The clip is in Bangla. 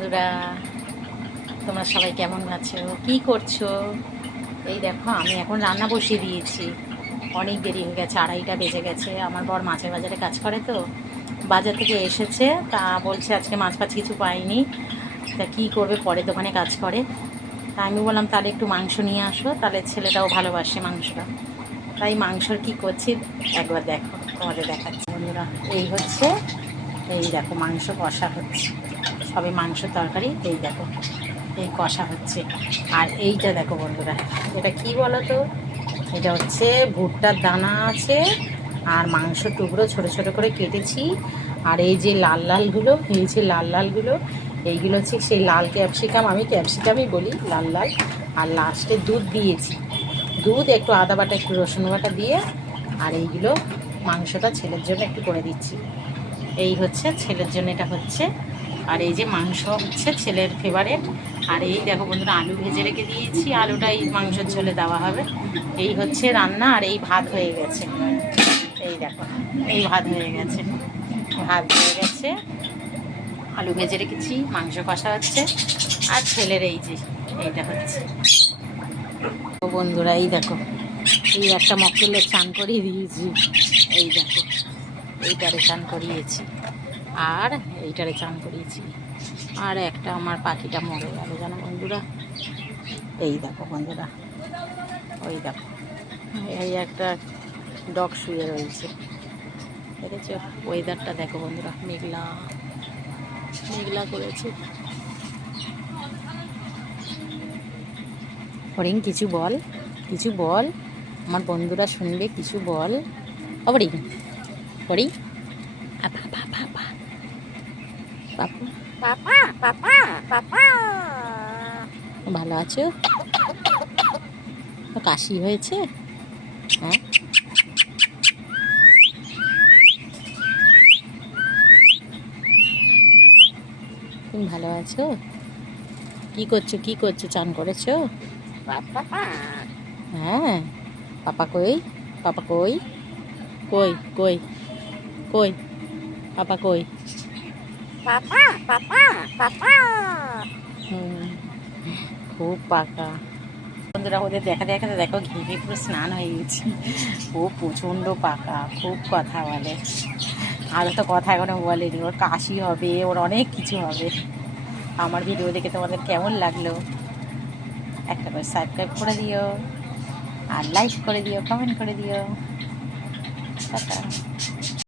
বন্ধুরা, তোমরা সবাই কেমন আছো, কি করছো? এই দেখো, আমি এখন রান্না বসিয়ে দিয়েছি। অনেক দেরি হয়ে গেছে, 2:30টা বেজে গেছে। আমার বর মাছের বাজারে কাজ করে, তো বাজার থেকে এসেছে, তা বলছে আজকে মাছ ফাছ কিছু পাইনি, তা কী করবে, পরে দোকানে কাজ করে। তা আমি বললাম তাহলে একটু মাংস নিয়ে আসো, তাহলে ছেলেটাও ভালোবাসে মাংসটা। তাই মাংসর কি করছি একবার দেখো, তোমাদের দেখাচ্ছি বন্ধুরা। এই হচ্ছে, এই দেখো মাংস কষা হচ্ছে, সবে মাংস তরকারি। এই দেখো, এই কষা হচ্ছে। আর এইটা দেখো বন্ধুরা, এটা কি বলো তো, এটা হচ্ছে ভুট্টার দানা আছে, আর মাংস টুকরো ছোট ছোট করে কেটেছি। আর এই যে লাল লালগুলো, এই যে লাল লালগুলো, এইগুলো হচ্ছে সেই লাল ক্যাপসিকাম, আমি ক্যাপসিকামই বলি, লাল লাল। আর লাস্টে দুধ দিয়েছি, দুধ, একটু আদা বাটা, একটু রসুন বাটা দিয়ে। আর এইগুলো মাংসটা ছেলের জন্য একটু করে দিচ্ছি। এই হচ্ছে ছেলের জন্য, এটা হচ্ছে। আর এই যে মাংস হচ্ছে ছেলের ফেভারেট। আর এই দেখো বন্ধুরা, আলু ভেজে রেখে দিয়েছি, আলুটা এই মাংসের ঝোলে দেওয়া হবে। এই হচ্ছে রান্না। আর এই ভাত হয়ে গেছে, এই দেখো, এই ভাত হয়ে গেছে, ভাত হয়ে গেছে, আলু ভেজে রেখেছি, মাংস কষা হচ্ছে। আর ছেলের এই যে এইটা হচ্ছে। ও বন্ধুরা, এই দেখো, এই একটা মক্কেলের চান করিয়ে দিয়েছি। এই দেখো, এইটারে চান করিয়েছি, আর এইটারে চান করিয়েছি। আর একটা আমার পাখিটা মরে গেল জানো বন্ধুরা। এই দেখো বন্ধুরা, ওই দেখো, এই একটা ডগ শুয়ে রয়েছে, দেখেছো? ওয়েদারটা দেখো বন্ধুরা, মেঘলা মেঘলা করেছে। হরিণ, কিছু বল, কিছু বল, আমার বন্ধুরা শুনবে, কিছু বল। হরিণ, হরিণ, ভালো আছো? কাশি হয়েছে? হ্যাঁ, তুমি ভালো আছো? কি করছো, কি করছো, চান করেছো? হ্যাঁ, পাপা কই, পাপা কই, কই কই কই, পাপা কই? হুম, খুব পাকা বন্ধুরা। ওদের দেখা দেখাতে দেখো, ঘেমে পুরো স্নান হয়ে গেছে। ও প্রচণ্ড পাকা, খুব কথা বলে। আরও তো কথা এখনো বলেনি, ওর কাশি হবে, ওর অনেক কিছু হবে। আমার ভিডিও দেখে তোমাদের কেমন লাগলো একটা করে সাবস্ক্রাইব করে দিও, আর লাইক করে দিও, কমেন্ট করে দিও। টাটা।